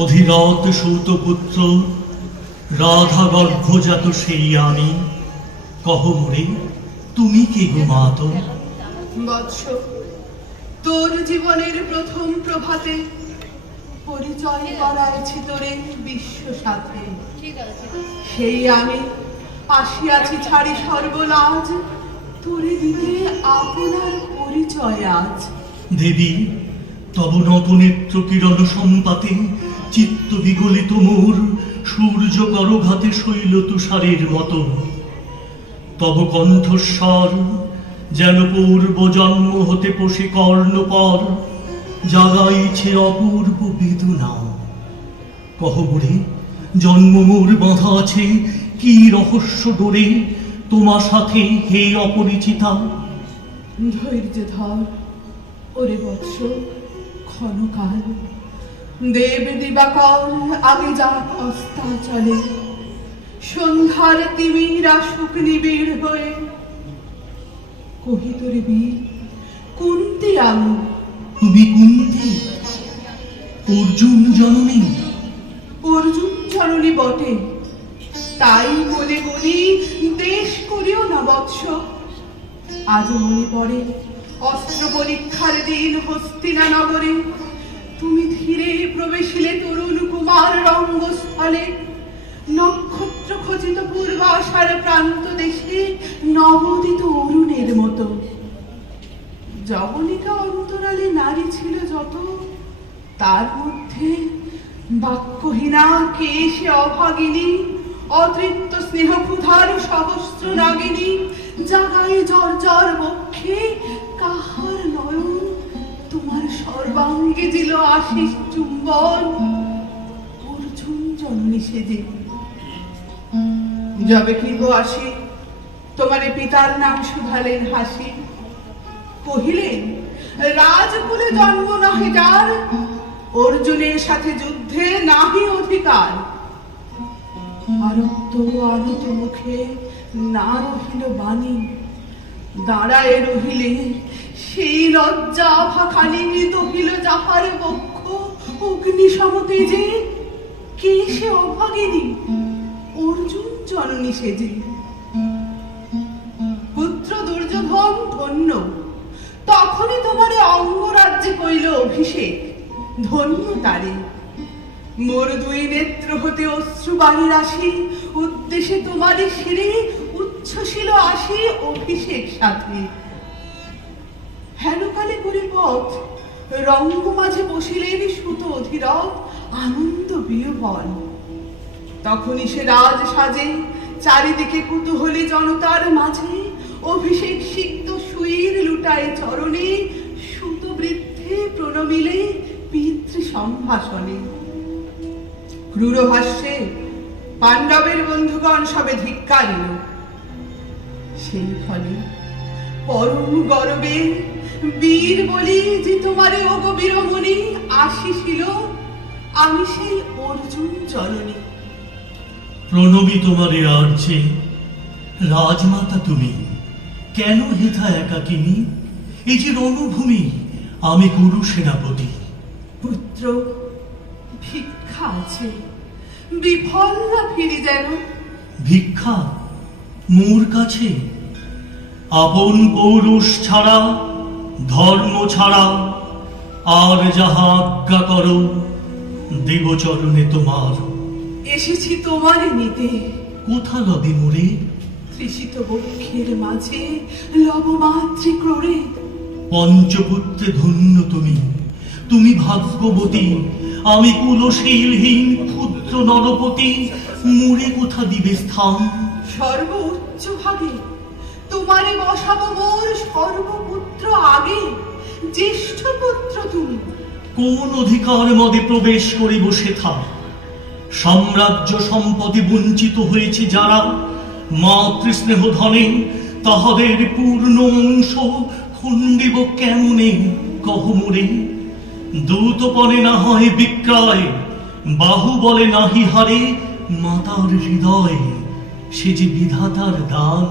অধিরথ সূতপুত্র রাধা গর্ভজাত সেই আমি, কহ মোরে তুমি কে গো মাতো? বৎস, তোর জীবনের প্রথম প্রভাতে পরিচয় করাইছি তোরে বিশ্ব সাথে। সেই আমি আসিয়াছি ছাড়ি সর্বলাজ, তোরে দিতে আপনার পরিচয় আজ। দেবী, তব নত নেত্র কিরণ সম্পাতে চিত্ত বিগলিত মোর সূর্য করঘাতে শৈল তুষারের মতো। তব কণ্ঠস্বর যেন পূর্ব জন্ম হতে পোষে কর্ণপর, জাগাইছে অপূর্ব বেদনা। কহ মোরে জন্ম মোর বাঁধা আছে কি রহস্য ডোরে তোমার সাথে হে অপরিচিতা? ধৈর্য ধর ওরে বৎস, ক্ষণকাল দেব দিবাকর আগে যাক অস্তাচলে, সন্ধ্যার তিমির আসুক নিবিড় হয়ে। কহি তোরে বীর কুন্তি আমি। তুমি কুন্তি, অর্জুন জননী? অর্জুন জননী বটে, তাই বলে বলি দেশ করিও না বৎস। আজ মনে পড়ে অস্ত্র পরীক্ষার দিন হস্তিনা নগরে, তুমি ধীরে প্রবেশিলে তরুণ কুমার রঙ্গস্থলে। নক্ষত্র খচিত পূর্বাশার প্রান্ত দেশে নবোদিত অরুণের মতো। জবনিকা অন্তরালে নারী ছিল যত, তার মধ্যে বাক্যহীনা কে সে অভাগিনী, অতৃপ্ত স্নেহ ক্ষুধার সহস্র নাগিনী। জাগায় জর্জর বক্ষে কাহার নয়ন, তোমার সর্বাঙ্গে দিল আশিস চুম্বন। অর্জুন জননী সেজে যবে কি গো আসি, তোমার পিতার নাম শুধালেন হাসি। কহিলেন রাজকুলে জন্ম নহে যার, অর্জুনের সাথে যুদ্ধে নাহি অধিকার। আরক্ত আরত মুখে না রহিল বাণী, দাঁড়ায় রহিলে সেই লজ্জা ফাখানি। দহিল যাহার বক্ষ অগ্নি সমতেজে, কে সে অভাগিনী? অর্জুন জননী সেজে। পুত্র দুর্যোধন ধন্য, তখনই তোমারে অঙ্গরাজ্যে কইল অভিষেক, ধন্য তারে। মোর দুই নেত্র হতে অশ্রু বাহির আসি, উদ্দেশ্যে তোমারই শিরে উচ্ছ্বসিল আসি অভিষেক সাথে। হেনকালে করে পথ রঙ্গ মাঝে বসিলেন সুত অধিরথ আনন্দ বিহ্বল। তখনই সে রাজ সাজে চারিদিকে কুতূহলী জনতার মাঝে, অভিষেক সিক্ত সুইর লুটায় চরণে, সুত বৃদ্ধে প্রণমিলে পিতৃ সম্ভাষণে। ক্রূর হাস্যে পাণ্ডবের বন্ধুগণ সবে ধিক্কারিল। সেই ফলে পরম গর্বে বীর বলি যে তোমারে ওগো বীরমণি আসিছিল, আমি সেই অর্জুন জননী। প্রণবী তোমারে আর্যে, রাজমাতা তুমি, কেন হেথা একাকিনী? এই যে রণভূমি, আমি কুরু সেনাপতি। পুত্র ভিক্ষা আছে, বিফল না ফিরি যেন। ভিক্ষা মোর কাছে? আপন পৌরুষ ছাড়া, ধর্ম ছাড়া, আর যাহা আজ্ঞা করো দেব চরণে তোমার। এসেছি তোমারে নিতে। কোথা লবে মোরে? তৃষিত বক্ষের মাঝে লবমাতৃ ক্রোড়ে। পঞ্চপুত্রে ধন্য তুমি, তুমি ভাগ্যবতী, আমি কুলশীলহীন ক্ষুদ্র নরপতি। মোরে কোথা দিবে স্থান? সর্ব উচ্চ ভাগে তোমারে বসাবো মোর সর্বপুত্র আগে। জ্যেষ্ঠ পুত্র তুমি। কোন অধিকার মদে প্রবেশ করিব সেথা? সাম্রাজ্য সম্পদে বঞ্চিত হয়েছে যারা, মাতৃস্নেহ ধনে তাহাদের পূর্ণ অংশ খণ্ডিব কেমনে কহ মোরে? দ্রুতপণে না হয় বিক্রয়, বাহু বলে নাহি হারে মাতার হৃদয়, সে যে বিধাতার দান।